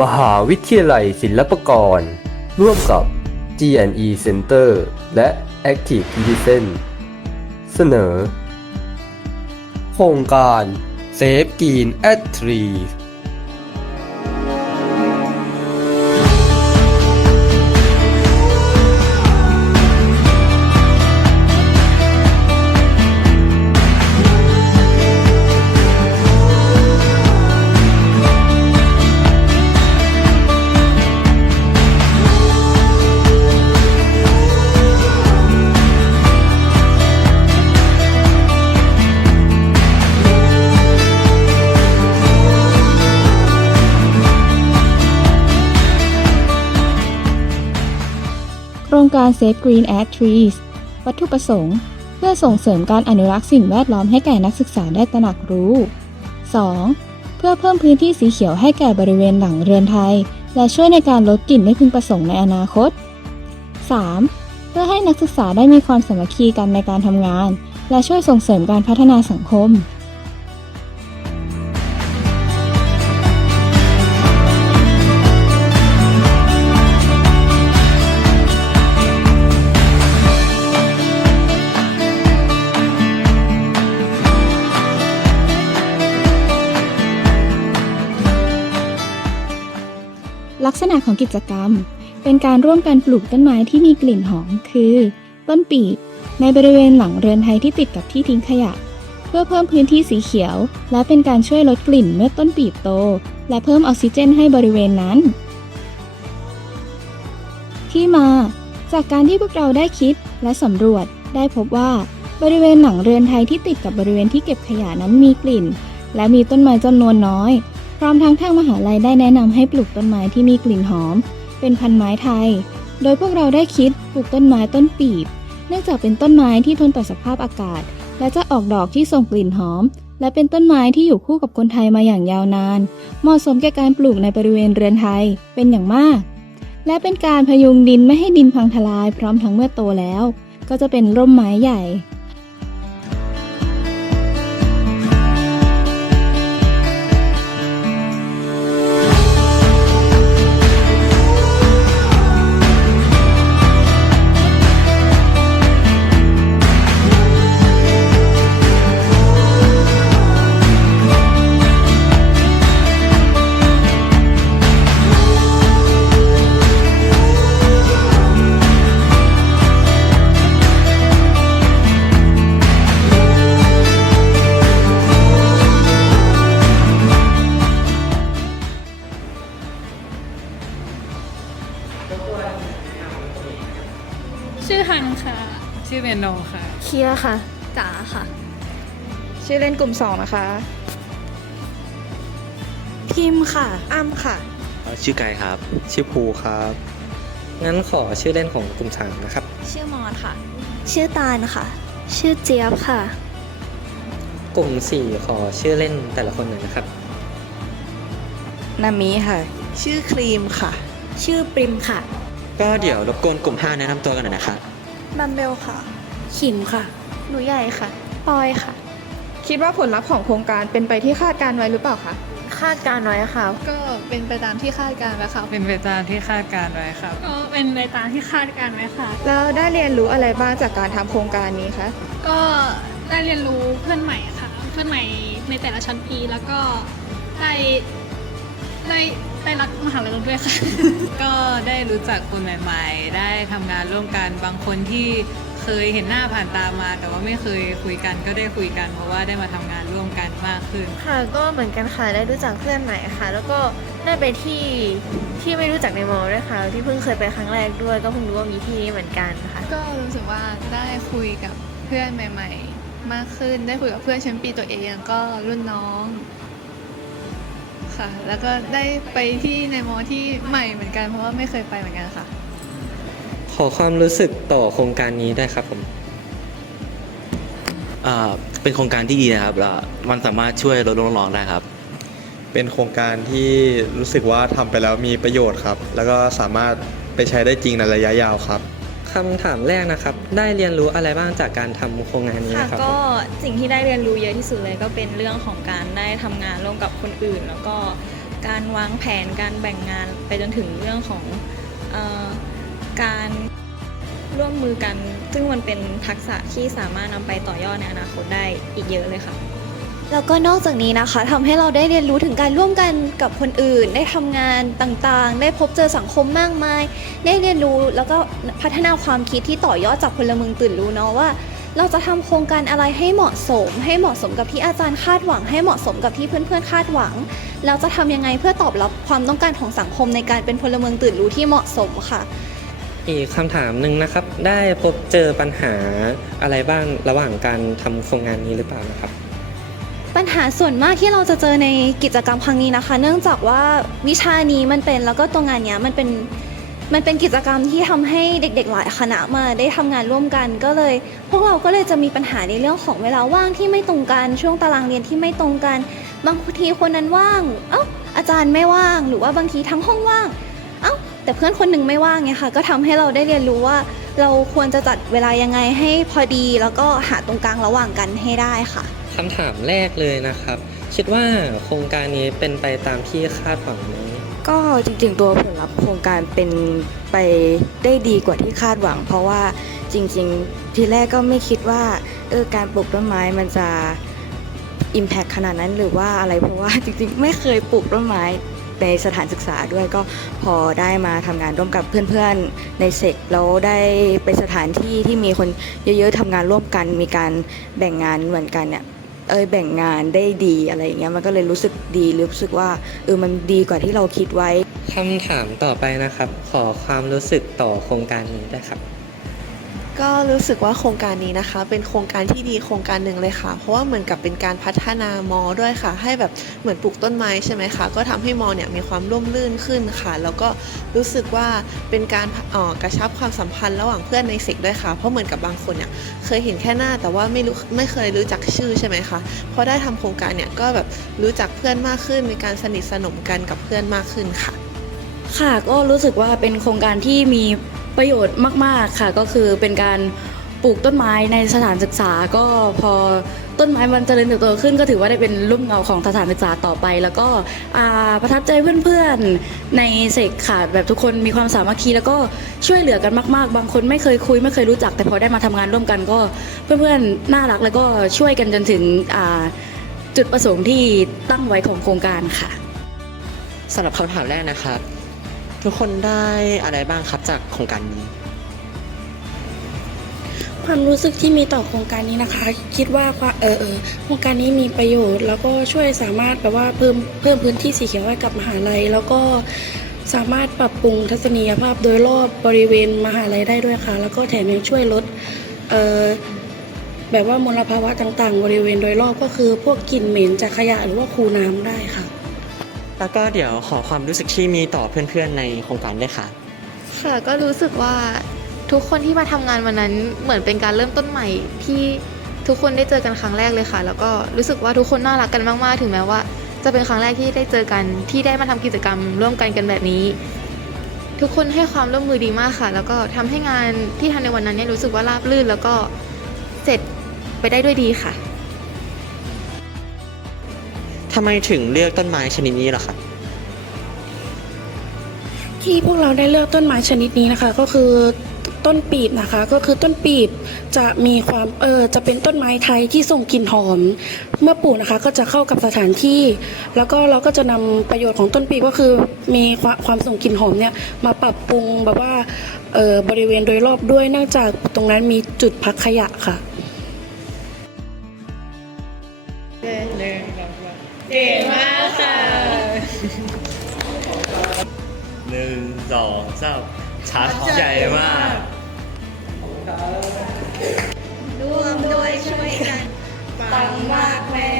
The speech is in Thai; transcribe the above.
มหาวิทยาลัยศิลปากร ร่วมกับ G&E Center และ Active Citizen เสนอ โครงการ Save Green at Trees การ Save Green at Trees วัตถุประสงค์ เพื่อส่งเสริมการอนุรักษ์สิ่งแวดล้อมให้แก่นักศึกษาได้ตระหนักรู้ 2. เพื่อเพิ่มพื้นที่สีเขียวให้แก่บริเวณหลังเรือนไทย และช่วยในการลดกลิ่นไม่พึงประสงค์ในอนาคต 3. เพื่อให้นักศึกษาได้มีความสามัคคีกันในการทำงาน และช่วยส่งเสริมการพัฒนาสังคม กิจกรรม เป็นการร่วมกันปลูกต้นไม้ที่มีกลิ่นหอมคือ ต้นปีบในบริเวณหลังเรือนไทยที่ติดกับที่ทิ้งขยะ เพื่อเพิ่มพื้นที่สีเขียว และเป็นการช่วยลดกลิ่นเมื่อต้นปีบโต และเพิ่มออกซิเจนให้บริเวณนั้น ที่มา จากการที่พวกเราได้คิดและสำรวจได้พบว่า บริเวณหลังเรือนไทยที่ติดกับบริเวณที่เก็บขยะนั้นมีกลิ่น และมีต้นไม้จำนวนน้อย ร้อมทั้งทางมหาลัยได้แนะนำให้ปลูกต้นไม้ที่มีกลิ่นหอม เป็นพันไม้ไทย โดยพวกเราได้คิดปลูกต้นไม้ต้นปีบ เนื่องจากเป็นต้นไม้ที่ทนต่อสภาพอากาศ และจะออกดอกที่ส่งกลิ่นหอม และเป็นต้นไม้ที่อยู่คู่กับคนไทยมาอย่างยาวนาน เหมาะสมแก่การปลูกในบริเวณเรือนไทยเป็นอย่างมาก และเป็นการพยุงดินไม่ให้ดินพังทลาย พร้อมทั้งเมื่อโตแล้ว ก็จะเป็นร่มไม้ใหญ่ ชื่อเมโนค่ะ เคียค่ะ จ๋าค่ะ ชื่อเล่นกลุ่ม2นะคะ พิมพ์ค่ะ อ้ำค่ะ ชื่อไกครับ ชื่อภูครับ งั้นขอชื่อเล่นของกลุ่มสามนะครับ ชื่อมอนค่ะ ชื่อตาลค่ะ ชื่อเจี๊ยบค่ะ กลุ่มสี่ขอชื่อเล่นแต่ละคนหน่อยนะครับ นามิค่ะ ชื่อครีมค่ะ ชื่อปริมค่ะ ก็เดี๋ยวรบกวนกลุ่ม5แนะนำตัวกันหน่อยนะครับ บัมเบลค่ะ ขิมค่ะ หนูใหญ่ค่ะ ปอยค่ะ คิดว่าผลลัพธ์ของโครงการเป็นไปที่คาดการไว้หรือเปล่าคะ คาดการณ์ไว้ค่ะ ก็เป็นไปตามที่คาดการไว้ค่ะ เป็นไปตามที่คาดการไว้ครับ ก็เป็นไปตามที่คาดการไว้ค่ะ แล้วได้เรียนรู้อะไรบ้างจากการทำโครงการนี้คะ ก็ได้เรียนรู้เพื่อนใหม่ค่ะ เพื่อนใหม่ในแต่ละชั้นปีแล้วก็ได้ได้ ได้รักมหาลัยเราด้วยค่ะ ก็ได้รู้จักคนใหม่ ๆ ได้ทำงานร่วมกันบางคนที่เคยเห็นหน้าผ่านตามา แต่ว่าไม่เคยคุยกันก็ได้คุยกัน เพราะว่าได้มาทำงานร่วมกันมากขึ้น ค่ะก็เหมือนกันค่ะได้รู้จักเพื่อนใหม่ค่ะ แล้วก็ได้ไปที่ที่ไม่รู้จักในมอด้วยค่ะ ที่เพิ่งเคยไปครั้งแรกด้วย ก็เพิ่งรู้ว่ามีที่นี้เหมือนกันค่ะ ก็รู้สึกว่าได้คุยกับเพื่อนใหม่ ๆ มากขึ้น ได้คุยกับเพื่อนชั้นปีตัวเองก็รุ่นน้อง ค่ะ แล้วก็ได้ไปที่ในมอที่ใหม่เหมือนกันเพราะว่าไม่เคยไปเหมือนกันค่ะ ขอความรู้สึกต่อโครงการนี้ได้วยครับผมอ่าเป็นโครงการที่ดีนะครับแล้วมันสามารถช่วยลดโลกร้อนได้ครับ เป็นโครงการที่รู้สึกว่าทำไปแล้วมีประโยชน์ครับ แล้วก็สามารถไปใช้ได้จริงในระยะยาวครับ คำถามแรกนะครับ ได้เรียนรู้อะไรบ้างจากการทำโครงงานนี้ค่ะนะครับก็สิ่งที่ได้เรียนรู้เยอะที่สุดเลยก็เป็นเรื่องของการได้ทำงานร่วมกับคนอื่น แล้วก็การวางแผนการแบ่งงานไปจนถึงเรื่องของเออการร่วมมือกัน ซึ่งมันเป็นทักษะที่สามารถนำไปต่อยอดในอนาคตได้อีกเยอะเลยค่ะ แล้วก็นอกจากนี้นะคะทำให้เราได้เรียนรู้ถึงการร่วมกันกับคนอื่น ได้ทำงานต่างๆ ได้พบเจอสังคมมากมาย ได้เรียนรู้แล้วก็พัฒนาความคิดที่ต่อยอดจากพลเมืองตื่นรู้เนาะว่า เราจะทำโครงการอะไรให้เหมาะสม ให้เหมาะสมกับที่อาจารย์คาดหวัง ให้เหมาะสมกับที่เพื่อนๆคาดหวัง เราจะทำยังไงเพื่อตอบรับความต้องการของสังคมในการเป็นพลเมืองตื่นรู้ที่เหมาะสมค่ะ อีกคำถามหนึ่งนะครับ ได้พบเจอปัญหาอะไรบ้างระหว่างการทำโครงงานนี้หรือเปล่านะครับ ปัญหาส่วนมากที่เราจะเจอในกิจกรรมครั้งนี้นะคะ เนื่องจากว่าวิชานี้มันเป็นแล้วก็ตัวงานเนี้ยมันเป็นมันเป็นกิจกรรมที่ทำให้เด็ก ๆ หลายคณะมาได้ทำงานร่วมกัน ก็เลย พวกเราก็เลยจะมีปัญหาในเรื่องของเวลาว่างที่ไม่ตรงกันช่วงตารางเรียนที่ไม่ตรงกัน บางทีคนนั้นว่าง เอ้าอาจารย์ไม่ว่าง หรือว่าบางทีทั้งห้องว่าง เอ้าแต่เพื่อนคนหนึ่งไม่ว่างไงค่ะก็ทำให้เราได้เรียนรู้ว่า เราควรจะจัดเวลายังไงให้พอดี แล้วก็หาตรงกลางระหว่างกันให้ได้ค่ะ คำถามแรกเลยนะครับ คิดว่าโครงการนี้เป็นไปตามที่คาดหวังไหมก็จริงๆตัวผลลัพธ์โครงการเป็นไปได้ดีกว่าที่คาดหวัง เพราะว่าจริงๆ ทีแรกก็ไม่คิดว่าเออการปลูกต้นไม้มันจะ Impact ขนาดนั้นหรือว่าอะไรเพราะว่าจริงๆ ไม่เคยปลูกต้นไม้ในสถานศึกษาด้วยก็พอได้มาทำงานร่วมกับเพื่อนๆในเซกแล้วได้ไปสถานที่ที่มีคนเยอะๆทำงานร่วมกัน มีการแบ่งงานเหมือนกันเนี่ย เอยแบ่งงานได้ดีอะไรอย่างเงี้ยมันก็เลยรู้สึกดีรู้สึกว่าเออมันดีกว่าที่เราคิดไว้ คำถามต่อไปนะครับ ขอความรู้สึกต่อโครงการนี้ได้วยครับ ก็รู้สึกว่าโครงการนี้นะคะ เป็นโครงการที่ดีโครงการหนึ่งเลยค่ะ เพราะว่าเหมือนกับเป็นการพัฒนามอด้วยค่ะ ให้แบบเหมือนปลูกต้นไม้ใช่ไหมคะก็ทำให้มอเนี่ยมีความร่มรื่นขึ้นค่ะ แล้วก็รู้สึกว่าเป็นการออกระชับความสัมพันธ์ระหว่างเพื่อนในเสกด้วยค่ะ เพราะเหมือนกับบางคนเนี่ยเคยเห็นแค่หน้าแต่ว่าไม่รู้ไม่เคยรู้จักชื่อใช่ไหมคะพอได้ทำโครงการเนี่ยก็แบบรู้จักเพื่อนมากขึ้น มีการสนิทสนมกันกับเพื่อนมากขึ้นค่ะ ค่ะก็รู้สึกว่าเป็นโครงการที่มี ประโยชน์มาก ๆ ค่ะ ก็คือเป็นการปลูกต้นไม้ในสถานศึกษา ก็พอต้นไม้มันเจริญเติบโตขึ้น ก็ถือว่าได้เป็นร่มเงาของสถานศึกษาต่อไป แล้วก็อ่าประทับใจเพื่อนๆในเสกขาดแบบทุกคนมีความสามัคคีแล้วก็ช่วยเหลือกันมาก ๆ บางคนไม่เคยคุยไม่เคยรู้จัก แต่พอได้มาทำงานร่วมกันก็เพื่อนๆน่ารักแล้วก็ช่วยกันจนถึงอ่าจุดประสงค์ที่ตั้งไว้ของโครงการค่ะ สำหรับคำถามแรกนะครับ ทุกคนได้อะไรบ้างครับจากโครงการนี้ ความรู้สึกที่มีต่อโครงการนี้นะคะ คิดว่าวาเออเออโครงการนี้มีประโยชน์ แล้วก็ช่วยสามารถแบบว่าเพิ่มเพิ่มพื้นที่สีเขียวให้กับมหาลัย แล้วก็สามารถปรับปรุงทัศนียภาพโดยรอบบริเวณมหาลัยได้ด้วยค่ะ แล้วก็แถมยังช่วยลดเออแบบว่ามลภาวะต่างๆ บริเวณโดยรอบก็คือพวกกลิ่นเหม็นจากขยะหรือว่าคูน้ำได้ค่ะ แล้วก็เดี๋ยวขอความรู้สึกที่มีต่อเพื่อนๆในโครงการด้วยค่ะ ค่ะก็รู้สึกว่าทุกคนที่มาทำงานวันนั้นเหมือนเป็นการเริ่มต้นใหม่ที่ทุกคนได้เจอกันครั้งแรกเลยค่ะ แล้วก็รู้สึกว่าทุกคนน่ารักกันมากๆ ถึงแม้ว่า จะเป็นครั้งแรกที่ได้เจอกันที่ได้มาทำกิจกรรมร่วมกันกันแบบนี้ ทุกคนให้ความร่วมมือดีมากค่ะ แล้วก็ทำให้งานที่ทำในวันนั้นเนี่ยรู้สึกว่าราบรื่น แล้วก็เสร็จไปได้ด้วยดีค่ะ ทำไมถึงเลือกต้นไม้ชนิดนี้ล่ะครับ ที่พวกเราได้เลือกต้นไม้ชนิดนี้นะคะ ก็คือต้นปีบนะคะ ก็คือต้นปีบจะมีความเออจะเป็นต้นไม้ไทยที่ส่งกลิ่นหอม เมื่อปลูกนะคะก็จะเข้ากับสถานที่ แล้วก็เราก็จะนำประโยชน์ของต้นปีบก็คือมีความความส่งกลิ่นหอมเนี่ยมาปรับปรุงแบบว่าเออบริเวณโดยรอบด้วยเนื่องจากตรงนั้นมีจุดพักขยะค่ะ ก่งมากค่ะหนึ่งสองสามชัดใจมากร่วมด้วยช่วยกันปังมากแม่